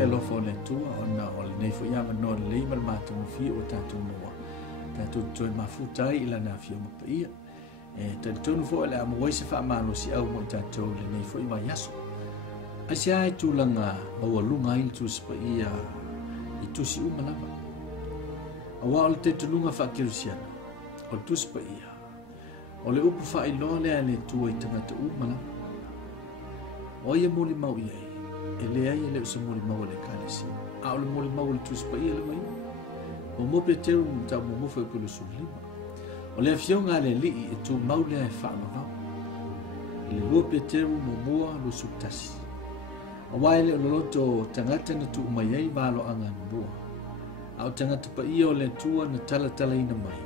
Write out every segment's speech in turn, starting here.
le lofo le tua ona o le nei fo ia no le mal matu fi o tatu mo tatu toi mafuta ila na fi mo ia tatu fo le amo se fa malo si au mo tatu le nei fo ia yaso asia tu langa o lunga il tu spa ia i tu si umalava awal te tulunga fa kirusiana o tu spa ia o le upu fa ilo le tu i tangata umalava o ia moli mau ia ele ai le se moli mau le kalisi a le moli mau le tu spa ia le mai o mo pe te un ta mo fa ko le sulima o le fionga le li e tu mau le fa ma le lo pe te mo mua lo sutasi a waile o loto tangata na tu mai ai balo anga bua au tangata pa ia o le tua na tala ina mai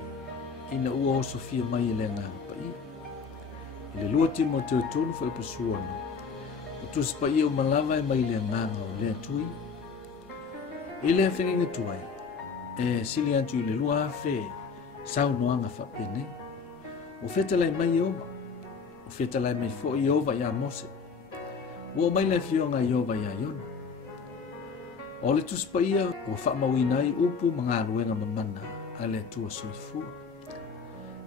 ina ua o sofia mai le nga pa ia le lua ti mo te tonu fa e pasuana o tu spa ia o malava e mai le nga o le tui ile whenginga tuai e sili antu le lua fe sau noanga fa pene o fetalai mai oma o fetalai mai fo i ova ia mose o mai le fionga i ova ia iona o le tuspa ia o whamawinai upu mga luenga mamana a le tua suifu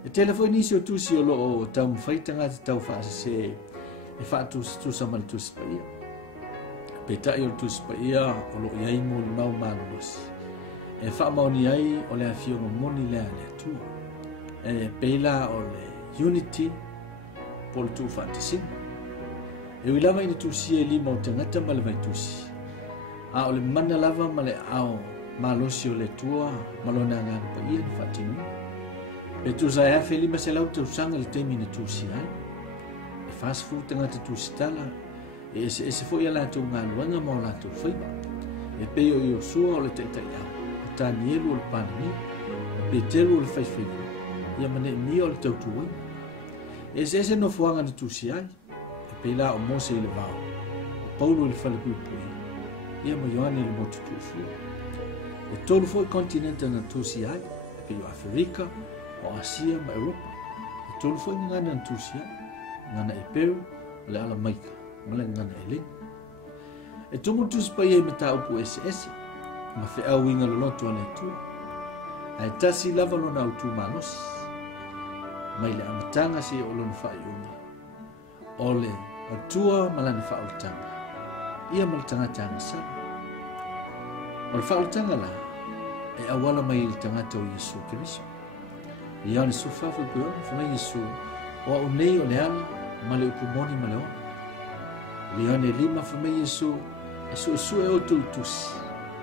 e telefoni si o tusi o loo o tau mwhaitanga te tau whaasase e whaatusa ma le tuspa ia petai o le tuspa ia o loo iai mo li mau maluosi e whamawni ai o le fionga moni lea le tua e peila o le unity po le tu whaatisinga e wilama ina tusi e lima o tangata ma le vai tusi a o le mana lava ma le ao malosi o le tua malona ngā pa ia ni whatinu e tu sa e fe lima se lau te usanga le teimi na tusi ai e fast food tangata tusi tala e se fo ia lātou ngā luanga ma o lātou whaiba e peo i o sua o le teitai au o tāni elu o le pānami e pe teru o le whaifaiwa ia mane mia o le tautuai e se no fuanga na tusi ai pela o Mose i le vau, o Paulo i le whalapupui, ia mo Ioane i le motu tufu. E tolu foi kontinenta na tusi ai, pe o Afrika, o Asia ma Europa. E tolu foi ngana na tusi ai, ngana e Peru, le ala maika, ma le ngana e ling. E tumu tusi pa ia mata upu ese, ma fe au inga le loto ane tu. Ai tasi lava lona au tu manosi, mai le amatanga si o lona whai unga. Ole atua malani whaoltanga ia maltanga tanga sa o le whaoltanga la e awala mai il tangata o Yesu Kiriso ia ni sufafu pio funa Yesu o au nei o le ala ma le upumoni ma le ona ia ni lima funa Yesu su e o tu tusi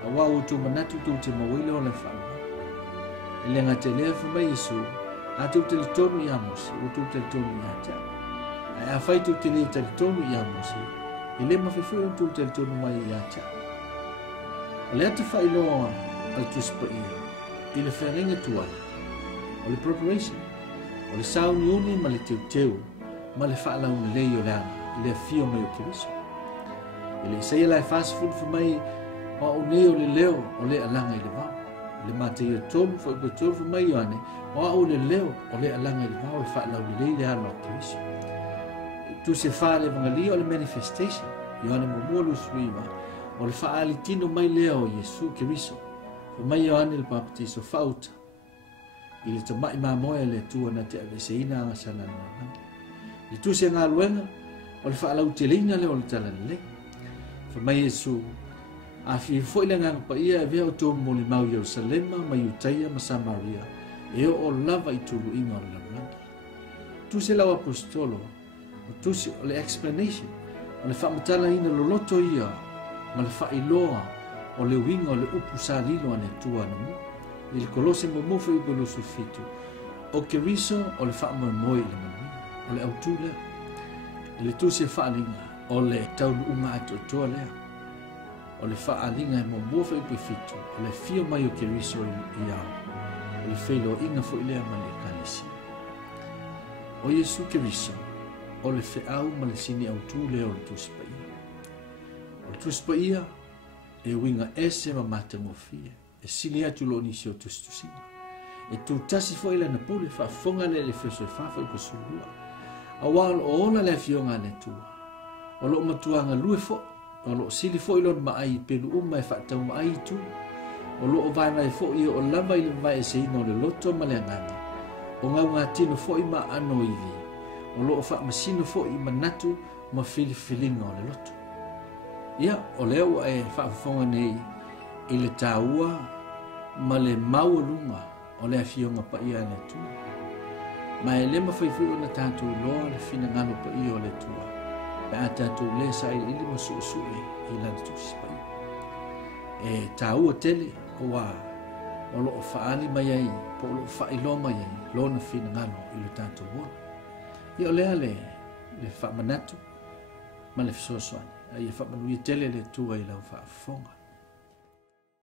awa o tu manatu tu te mawile o le whaolwa e le ngate lea funa Yesu a tu te le tonu i amos o tu te le tonu i ata a fai tu te le tonu i amosi e le mawhiwhi o tu te tonu mai i ata le ata fai loa al tuspa ia i le wharenga tuai o le preparation o le sauni uni ma le teu ma le wha lau lei o leana i le fio mai o Kiriso i le isai lai fast food fu mai o unei o le leo o le alanga i le vau le matei o tonu fu i tonu fu mai o ane o le leo o le alanga i le vau e wha lau lei le ana o Kiriso tu se fa le vangalia o le manifestation Ioane momolu suiva o le faali tino mai lea o Yesu Kiriso o mai Ioane le baptiso fauta i le tamai mamoe le tua na te aveseina anga sanana i tu se ngā luenga o le faalau te leina le o le tala le fa mai Yesu a fi foi le ngā pa ia e vea o tō mo le mau Yerusalema ma Iutaia ma Samaria e o lava i tulu inga o le lamlanga tu se lau apostolo o tusi o le explanation o le whamatala ina loloto ia ma le whailoa o le winga o le upu salilo ane tua na mu i le kolose mo mofe i bolosu fitu o Kiriso o le whaamoi i le manu o le autule i le tusi e whaalinga o le taunu unga atu toa lea o le whaalinga e mo mofe i fitu o le fio mai o Kiriso i au o le whailo inga fo i lea ma le kanisi o Yesu Kiriso o le feau ma le sini au tu leo le tuspa ia. O le tuspa ia e winga ese ma mata ngofia e sili atu lo nisi o tustusinga. E tu tasi fo ila na pule fa fonga le feso e fafa i pasulua. A wal o ona le fionga ne tua. O lo matuanga lue fo o lo sili fo ilon ma ai pelu mai fa tau mai tu o lo vai mai fo i o lava i vai se no le loto ma le nganga o nga tino fo i ma ano ivi o lo fa masino fo i manatu ma filinga o le loto ia o leo e fa fonga nei i le taua ma le maulunga o le afionga pa ia le tu ma e le mawhaifu o na tātou loa le fina ngano pa ia o le tua pe a tātou le sa i ili mo su e i lana tusi pa ia e taua tele o wa o lo faali mai ai po lo failo mai ai lo na fina ngano i le tātou o ia o lea le fa manatu ma le fisosoani ai e fa manuia tele le tua i lau fa fonga